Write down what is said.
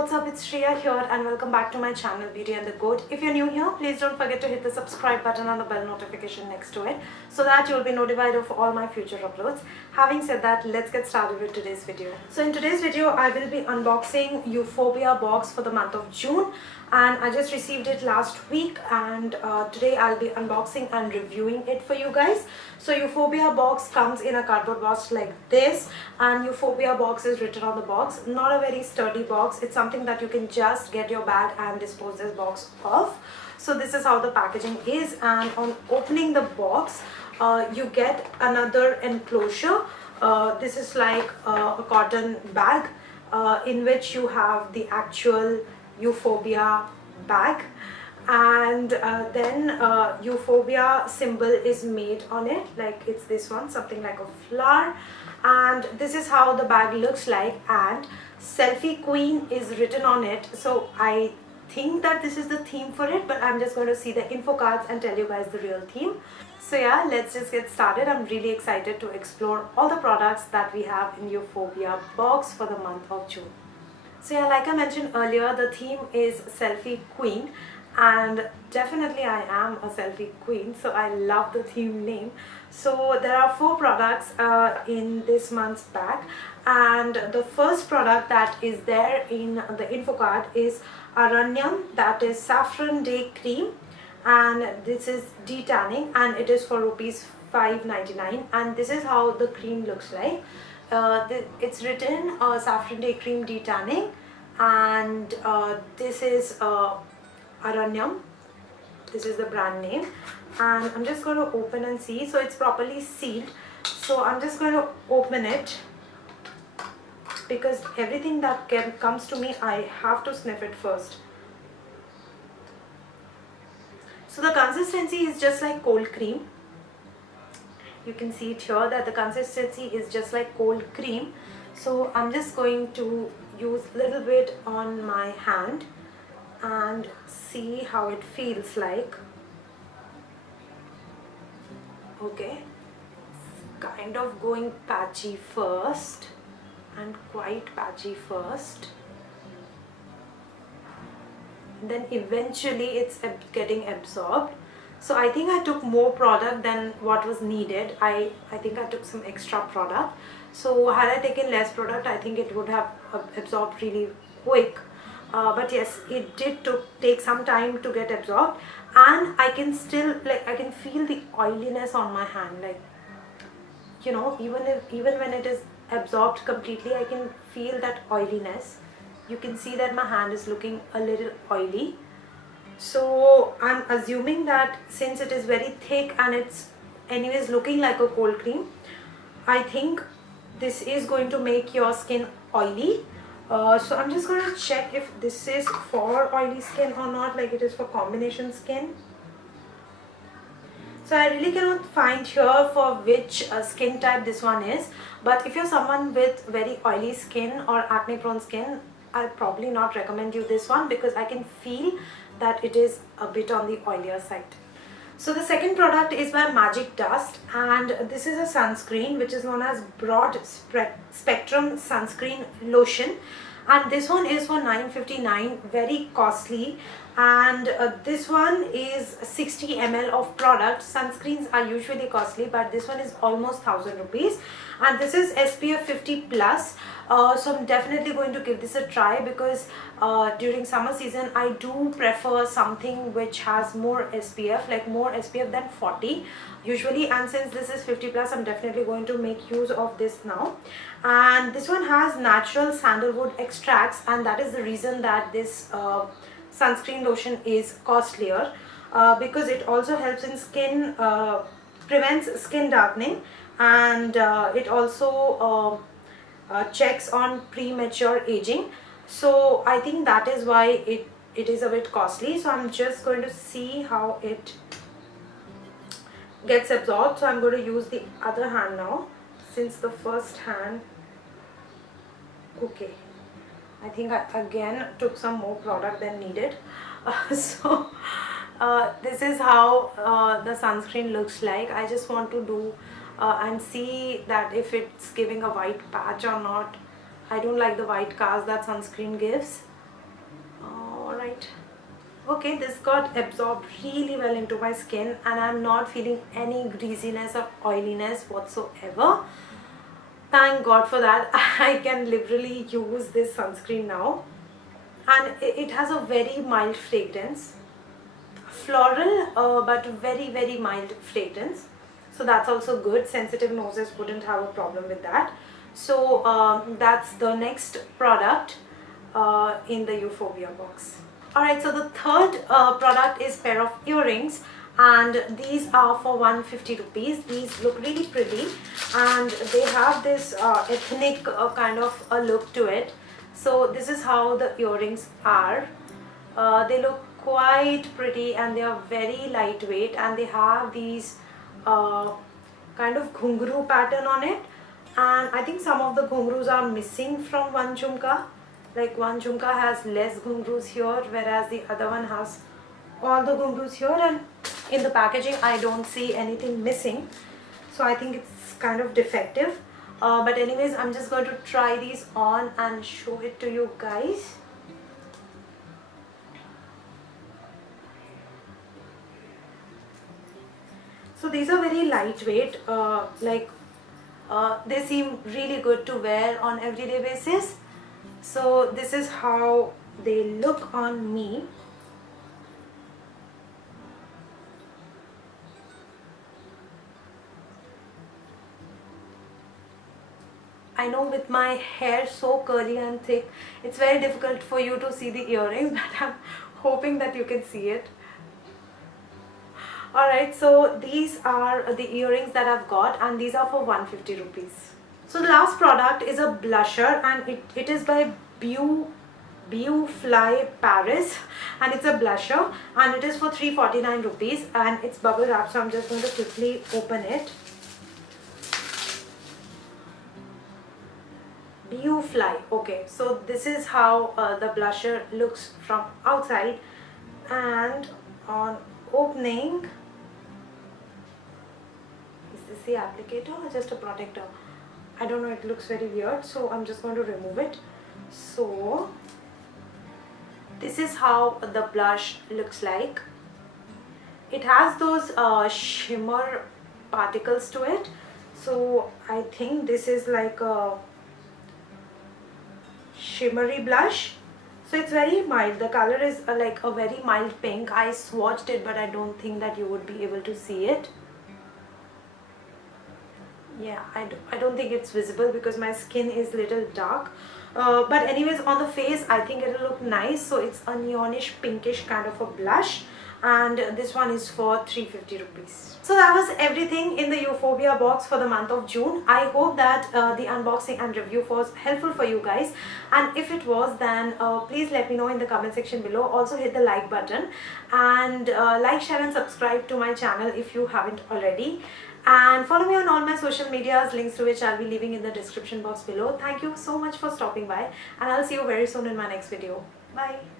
what's up? It's Shreya here and welcome back to my channel Beauty and the Code. If you're new here, please don't forget to hit the subscribe button and the bell notification next to it so that you'll be notified of all my future uploads. Having said that, let's get started with today's video. So in today's video, I will be unboxing Euphorbia Box for the month of June, and I just received it last week, and today I'll be unboxing and reviewing it for you guys. So Euphorbia Box comes in a cardboard box like this, and Euphorbia Box is written on the box. Not a very sturdy box. It's something that you can just get your bag and dispose this box of. So this is how the packaging is, and on opening the box you get another enclosure. This is like a cotton bag in which you have the actual Euphorbia bag, and then Euphorbia symbol is made on it, like it's this one, something like a flower, and this is how the bag looks like, and Selfie Queen is written on it. So I think that this is the theme for it, but I'm just going to see the info cards and tell you guys the real theme. So yeah, let's just get started. I'm really excited to explore all the products that we have in Euphorbia Box for the month of June. So yeah, like I mentioned earlier, the theme is Selfie Queen, and definitely I am a selfie queen, so I love the theme name. So there are 4 products in this month's bag, and the first product that is there in the info card is Aaranyam, that is Saffron Day Cream, and this is Detaning, and it is for rupees 5.99, and this is how the cream looks like. It's written Saffron Day Cream Detaning, and this is Aaranyam. This is the brand name, and I'm just going to open and see. So it's properly sealed, so I'm just going to open it because everything that comes to me, I have to sniff it first. So the consistency is just like cold cream. You can see it here that the consistency is just like cold cream. So I'm just going to use a little bit on my hand and see how it feels like. Okay, kind of going patchy first, and quite patchy first, then eventually it's getting absorbed. So I think I took more product than what was needed. I think I took some extra product. So had I taken less product, I think it would have absorbed really quick. But yes, it did take some time to get absorbed, and I can still, like, I can feel the oiliness on my hand, like, you know, even when it is absorbed completely, I can feel that oiliness. You can see that my hand is looking a little oily. So I'm assuming that since it is very thick and it's anyways looking like a cold cream, I think this is going to make your skin oily. So I'm just going to check if this is for oily skin or not, like it is for combination skin. So I really cannot find here for which skin type this one is, but if you're someone with very oily skin or acne prone skin, I'll probably not recommend you this one because I can feel that it is a bit on the oilier side. So the second product is by Magic Dust, and this is a sunscreen which is known as Broad Spectrum Sunscreen Lotion, and this one is for $9.59, very costly, and this one is 60 ml of product. Sunscreens are usually costly, but this one is almost 1,000 rupees, and this is SPF 50 plus. So I'm definitely going to give this a try because during summer season I do prefer something which has more SPF, like more SPF than 40 usually, and since this is 50 plus, I'm definitely going to make use of this now. And this one has natural sandalwood extracts, and that is the reason that this sunscreen lotion is costlier, because it also helps in skin, prevents skin darkening, and it also checks on premature aging. So I think that is why it is a bit costly. So I'm just going to see how it gets absorbed. So I'm going to use the other hand now, since the first hand, okay, I think I again took some more product than needed. So this is how the sunscreen looks like. I just want to do and see that if it's giving a white patch or not. I don't like the white cast that sunscreen gives. Okay, this got absorbed really well into my skin and I'm not feeling any greasiness or oiliness whatsoever. Thank God for that. I can literally use this sunscreen now, and it has a very mild fragrance, floral but very mild fragrance, so that's also good. Sensitive noses wouldn't have a problem with that. So that's the next product in the Euphorbia box. Alright, so the third product is pair of earrings, and these are for 150 rupees. These look really pretty and they have this ethnic kind of a look to it. So this is how the earrings are. They look quite pretty and they are very lightweight, and they have these kind of ghungru pattern on it, and I think some of the ghungrus are missing from one jhumka. Like one jhumka has less ghungrus here, whereas the other one has all the ghungrus here, and in the packaging I don't see anything missing, so I think it's kind of defective. But anyways, I'm just going to try these on and show it to you guys. So these are very lightweight, they seem really good to wear on everyday basis. So this is how they look on me. I know with my hair so curly and thick, it's very difficult for you to see the earrings, but I'm hoping that you can see it. Alright, so these are the earrings that I've got, and these are for 150 rupees. So the last product is a blusher, and it is by Beufly Paris, and it's a blusher and it is for 349 rupees, and it's bubble wrap, so I'm just going to quickly open it. Beufly. Okay, so this is how the blusher looks from outside, and on opening, is this the applicator or just a protector? I don't know, it looks very weird, so I'm just going to remove it. So this is how the blush looks like. It has those shimmer particles to it, so I think this is like a shimmery blush. So it's very mild. The color is like a very mild pink. I swatched it, but I don't think that you would be able to see it. Yeah, I don't think it's visible because my skin is little dark. But anyways, on the face I think it'll look nice. So it's a neonish pinkish kind of a blush, and this one is for 350 rupees. So that was everything in the Euphorbia box for the month of June. I hope that the unboxing and review was helpful for you guys, and if it was, then please let me know in the comment section below. Also hit the like button, and like, share and subscribe to my channel if you haven't already. And follow me on all my social medias, links to which I'll be leaving in the description box below. Thank you so much for stopping by, and I'll see you very soon in my next video. Bye.